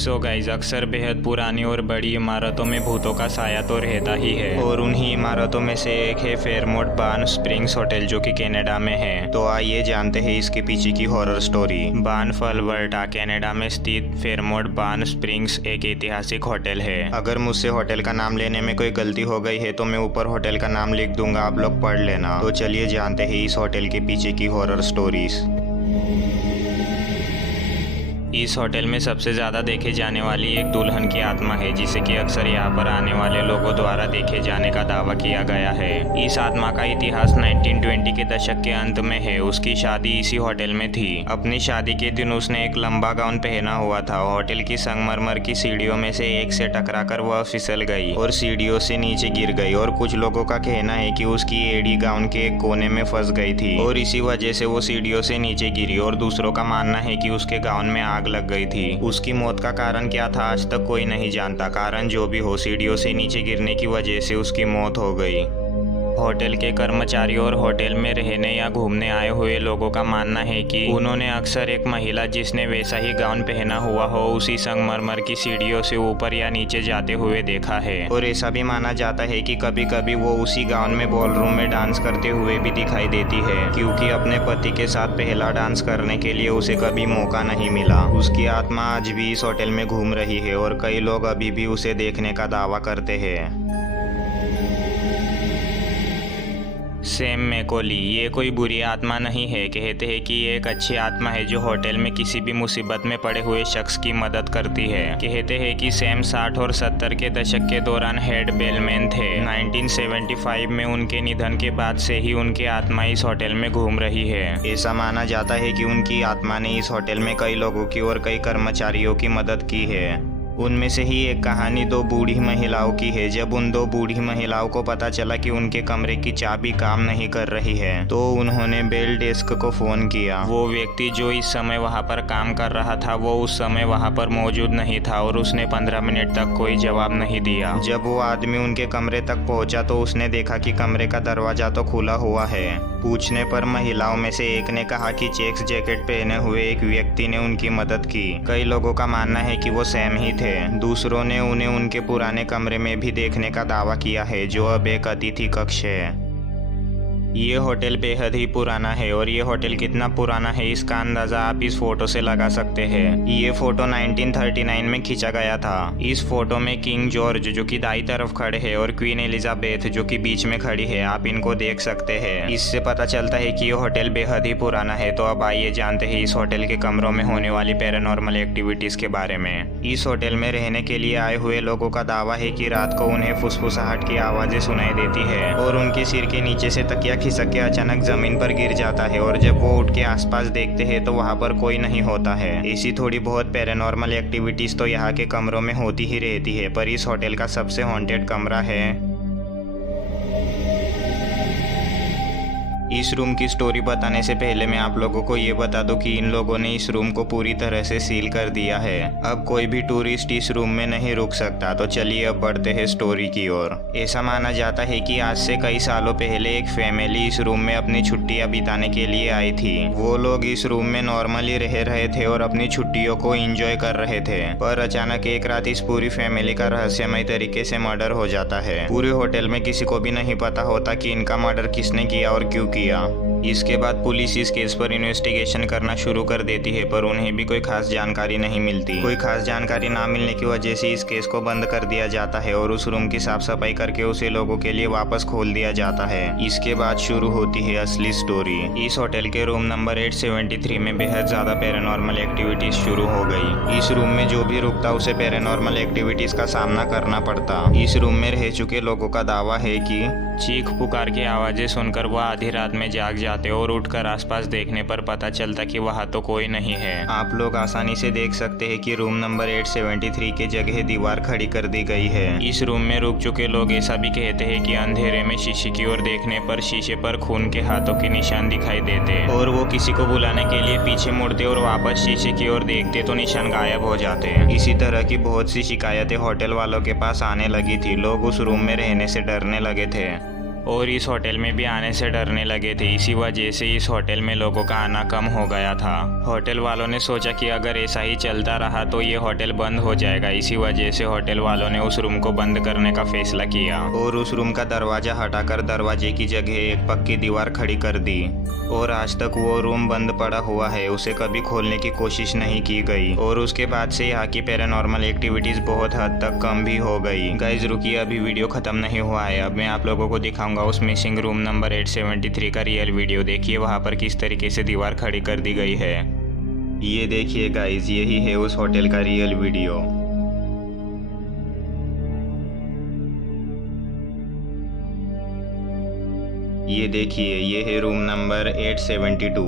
So guys, अक्सर बेहद पुरानी और बड़ी इमारतों में भूतों का साया तो रहता ही है और उन्हीं इमारतों में से एक है फेयरमोंट बार्न स्प्रिंग्स होटल, जो कि कनाडा में है। तो आइए जानते हैं इसके पीछे की हॉरर स्टोरी। बार्न अल्बर्टा कनाडा में स्थित फेयरमोंट बार्न स्प्रिंग्स एक ऐतिहासिक होटल है। अगर मुझसे होटल का नाम लेने में कोई गलती हो गई है तो मैं ऊपर होटल का नाम लिख दूंगा, आप लोग पढ़ लेना। तो चलिए जानते हैं इस होटल के पीछे की हॉरर स्टोरीज। इस होटल में सबसे ज़्यादा देखे जाने वाली एक दुल्हन की आत्मा है, जिसे कि अक्सर यहाँ पर आने वाले लोगों द्वारा देखे जाने का दावा किया गया है। इस आत्मा का इतिहास 1920 के दशक के अंत में है। उसकी शादी इसी होटल में थी। अपनी शादी के दिन उसने एक लंबा गाउन पहना हुआ था। होटल की संगमरमर की सीढ़ियों में से एक से टकराकर वह फिसल गई और सीढ़ियों से नीचे गिर गई और कुछ लोगों का कहना है कि उसकी एड़ी गाउन के एक कोने में फंस गई थी और इसी वजह से वो सीढ़ियों से नीचे गिरी, और दूसरों का मानना है कि उसके गाउन में आग लग गई थी। उसकी मौत का कारण क्या था आज तक कोई नहीं जानता। कारण जो भी हो, सीढ़ियों से नीचे गिरने की वजह से उसकी मौत हो गई। होटल के कर्मचारियों और होटल में रहने या घूमने आए हुए लोगों का मानना है कि उन्होंने अक्सर एक महिला जिसने वैसा ही गाउन पहना हुआ हो उसी संगमरमर की सीढ़ियों से ऊपर या नीचे जाते हुए देखा है। और ऐसा भी माना जाता है कि कभी कभी वो उसी गाउन में बॉलरूम में डांस करते हुए भी दिखाई देती है, क्योंकि अपने पति के साथ पहला डांस करने के लिए उसे कभी मौका नहीं मिला। उसकी आत्मा आज भी इस होटल में घूम रही है और कई लोग अभी भी उसे देखने का दावा करते हैं। सैम मैकॉली ये कोई बुरी आत्मा नहीं है। कहते हैं कि ये एक अच्छी आत्मा है जो होटल में किसी भी मुसीबत में पड़े हुए शख्स की मदद करती है। कहते हैं कि सैम 60 और 70 के दशक के दौरान हेड बेलमैन थे। 1975 में उनके निधन के बाद से ही उनकी आत्मा इस होटल में घूम रही है। ऐसा माना जाता है कि उनकी आत्मा ने इस होटल में कई लोगों की और कई कर्मचारियों की मदद की है। उनमें से ही एक कहानी दो बूढ़ी महिलाओं की है। जब उन दो बूढ़ी महिलाओं को पता चला कि उनके कमरे की चाबी काम नहीं कर रही है तो उन्होंने बेल डेस्क को फोन किया। वो व्यक्ति जो इस समय वहां पर काम कर रहा था वो उस समय वहां पर मौजूद नहीं था और उसने 15 मिनट तक कोई जवाब नहीं दिया। जब वो आदमी उनके कमरे तक पहुंचा तो उसने देखा कि कमरे का दरवाजा तो खुला हुआ है। पूछने पर महिलाओं में से एक ने कहा कि चेक्स जैकेट पहने हुए एक व्यक्ति ने उनकी मदद की। कई लोगों का मानना है कि वो सैम ही थे। दूसरों ने उन्हें उनके पुराने कमरे में भी देखने का दावा किया है, जो अब एक अतिथि कक्ष है। ये होटल बेहद ही पुराना है और ये होटल कितना पुराना है इसका अंदाजा आप इस फोटो से लगा सकते हैं। ये फोटो 1939 में खींचा गया था। इस फोटो में किंग जॉर्ज जो कि दाईं तरफ खड़े हैं और क्वीन एलिजाबेथ जो कि बीच में खड़ी है, आप इनको देख सकते हैं। इससे पता चलता है कि ये होटल बेहद ही पुराना है। तो अब आइए जानते हैं इस होटल के कमरों में होने वाली पैरानॉर्मल एक्टिविटीज के बारे में। इस होटल में रहने के लिए आए हुए लोगों का दावा है कि रात को उन्हें फुसफुसाहट की आवाजें सुनाई देती है और उनके सिर के नीचे से तकिया खिसक के अचानक जमीन पर गिर जाता है और जब वो उठ के आसपास देखते हैं तो वहाँ पर कोई नहीं होता है। ऐसी थोड़ी बहुत पैरानॉर्मल एक्टिविटीज तो यहाँ के कमरों में होती ही रहती है, पर इस होटल का सबसे हॉन्टेड कमरा है। इस रूम की स्टोरी बताने से पहले मैं आप लोगों को ये बता दूं कि इन लोगों ने इस रूम को पूरी तरह से सील कर दिया है। अब कोई भी टूरिस्ट इस रूम में नहीं रुक सकता। तो चलिए अब बढ़ते हैं स्टोरी की ओर। ऐसा माना जाता है कि आज से कई सालों पहले एक फैमिली इस रूम में अपनी छुट्टियां बिताने के लिए आई थी। वो लोग इस रूम में नॉर्मली रह रहे थे और अपनी छुट्टियों को एंजॉय कर रहे थे, पर अचानक एक रात इस पूरी फैमिली का रहस्यमय तरीके से मर्डर हो जाता है। पूरे होटल में किसी को भी नहीं पता होता कि इनका मर्डर किसने किया और क्यों किया। इसके बाद पुलिस इस केस पर इन्वेस्टिगेशन करना शुरू कर देती है, पर उन्हें भी कोई खास जानकारी नहीं मिलती। कोई खास जानकारी ना मिलने की वजह से इस केस को बंद कर दिया जाता है और उस रूम की साफ सफाई करके उसे लोगों के लिए वापस खोल दिया जाता है। इसके बाद शुरू होती है असली स्टोरी। इस होटल के रूम नंबर 873 में बेहद ज्यादा पैरानॉर्मल एक्टिविटीज शुरू हो गई। इस रूम में जो भी रुकता उसे पैरानॉर्मल एक्टिविटीज का सामना करना पड़ता। इस रूम में रह चुके लोगों का दावा है कि चीख पुकार की आवाजें सुनकर वह आधी रात में जाग जाते और उठकर आसपास देखने पर पता चलता कि वहां तो कोई नहीं है। आप लोग आसानी से देख सकते हैं कि रूम नंबर 873 के जगह दीवार खड़ी कर दी गई है। इस रूम में रुक चुके लोग ऐसा भी कहते हैं कि अंधेरे में शीशे की ओर देखने पर शीशे पर खून के हाथों के निशान दिखाई देते और वो किसी को बुलाने के लिए पीछे मुड़ते और वापस शीशे की ओर देखते तो निशान गायब हो जाते। इसी तरह की बहुत सी शिकायतें होटल वालों के पास आने लगी थी। लोग उस रूम में रहने से डरने लगे थे। और इस होटल में भी आने से डरने लगे थे। इसी वजह से इस होटल में लोगों का आना कम हो गया था। होटल वालों ने सोचा कि अगर ऐसा ही चलता रहा तो ये होटल बंद हो जाएगा। इसी वजह से होटल वालों ने उस रूम को बंद करने का फैसला किया और उस रूम का दरवाजा हटाकर दरवाजे की जगह एक पक्की दीवार खड़ी कर दी। और आज तक वो रूम बंद पड़ा हुआ है, उसे कभी खोलने की कोशिश नहीं की गई। और उसके बाद से यहाँ की पैरानॉर्मल एक्टिविटीज बहुत हद तक कम भी हो गई। गाइज रुकिए, अभी वीडियो खत्म नहीं हुआ है। अब मैं आप लोगों को दिखाऊंगा उस मिसिंग रूम नंबर 873 का रियल वीडियो। देखिए वहाँ पर किस तरीके से दीवार खड़ी कर दी गई है। ये देखिए गाइज, यही है उस होटल का रियल वीडियो। ये देखिए, ये है रूम नंबर 872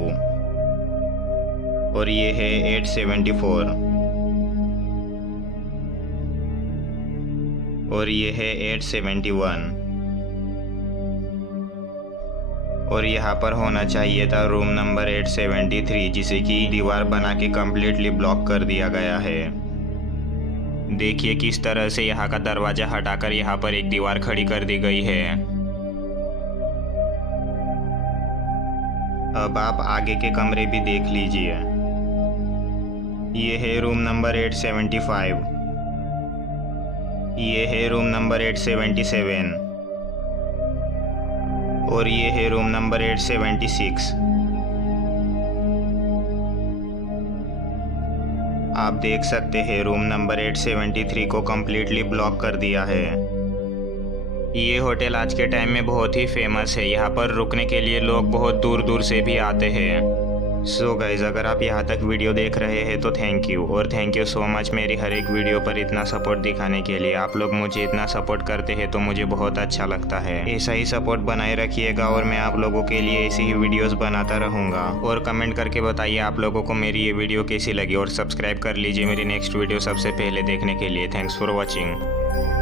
और ये है 874 और ये है 871 और यहाँ पर होना चाहिए था रूम नंबर 873, जिसे कि दीवार बना के कम्प्लीटली ब्लॉक कर दिया गया है। देखिए किस तरह से यहाँ का दरवाजा हटाकर यहाँ पर एक दीवार खड़ी कर दी गई है। अब आप आगे के कमरे भी देख लीजिए। ये है रूम नंबर 875, ये है रूम नंबर 877 और ये है रूम नंबर 876। आप देख सकते हैं रूम नंबर 873 को कम्प्लीटली ब्लॉक कर दिया है। ये होटल आज के टाइम में बहुत ही फेमस है। यहाँ पर रुकने के लिए लोग बहुत दूर दूर से भी आते हैं। सो गाइज, अगर आप यहाँ तक वीडियो देख रहे हैं तो थैंक यू, और थैंक यू सो मच मेरी हर एक वीडियो पर इतना सपोर्ट दिखाने के लिए। आप लोग मुझे इतना सपोर्ट करते हैं तो मुझे बहुत अच्छा लगता है। ऐसा ही सपोर्ट बनाए रखिएगा और मैं आप लोगों के लिए ऐसी ही वीडियोस बनाता रहूँगा। और कमेंट करके बताइए आप लोगों को मेरी ये वीडियो कैसी लगी, और सब्सक्राइब कर लीजिए मेरी नेक्स्ट वीडियो सबसे पहले देखने के लिए। Thanks for watching.